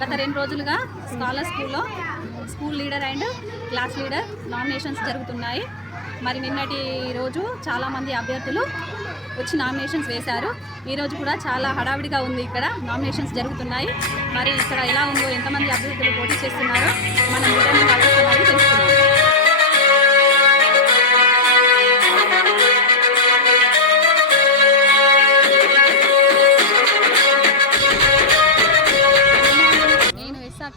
గత 2 రోజులుగా స్కాలర్ స్కూల్లో school leader and class leader nominations జరుగుతున్నాయి. మరి నిన్నటి రోజు చాలామంది అభ్యర్థులు వచ్చి నామినేషన్స్ వేశారు. ఈరోజు కూడా చాలా హడావిడిగా ఉంది. ఇక్కడ నామినేషన్స్ జరుగుతున్నాయి. మరి ఇక్కడ ఎలా ఉందో, ఎంతమంది అభ్యర్థులు పోటీ చేస్తున్నారో మనం రిటర్నింగ్ ఆఫీసర్ వారికి తెలుసుకున్నాం.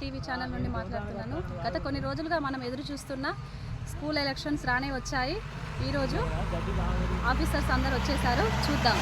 టీవీ ఛానల్ నుండి మాట్లాడుతున్నాను. గత కొన్ని రోజులుగా మనం ఎదురు చూస్తున్న స్కూల్ ఎలక్షన్స్ రానే వచ్చాయి. ఈరోజు ఆఫీసర్స్ అందరు వచ్చేసారు, చూద్దాం.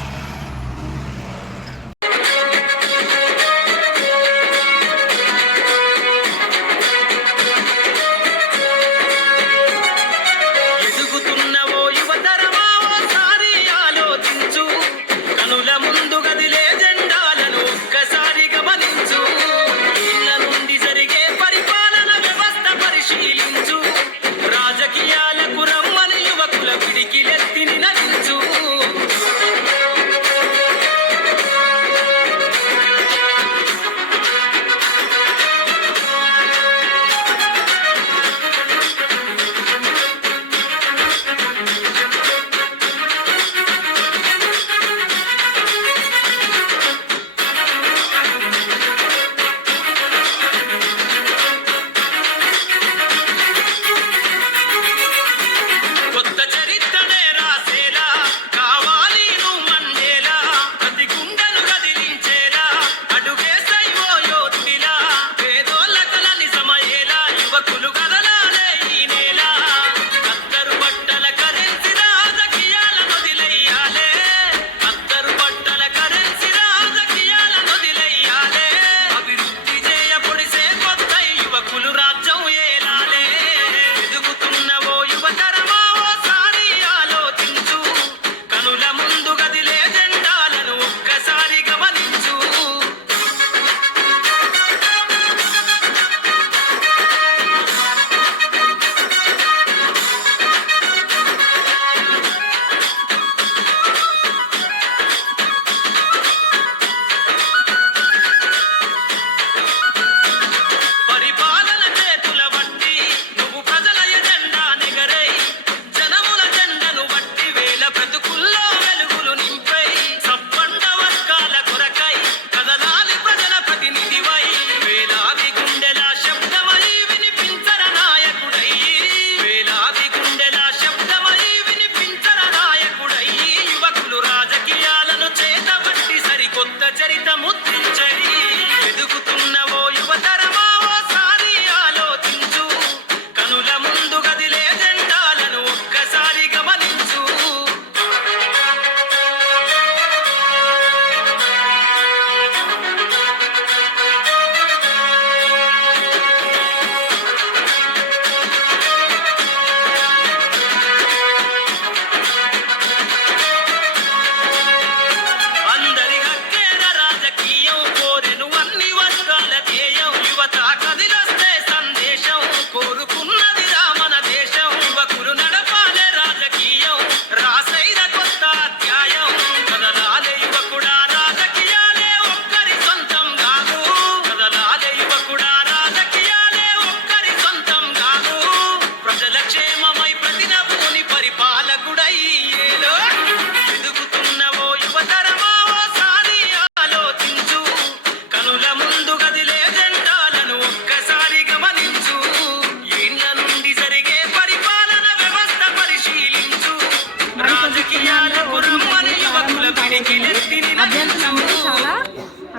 అభ్యర్థులందరూ చాలా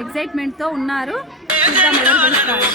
ఎక్సైట్మెంట్తో ఉన్నారు. చూద్దాం ఎవరు గెలుస్తారు.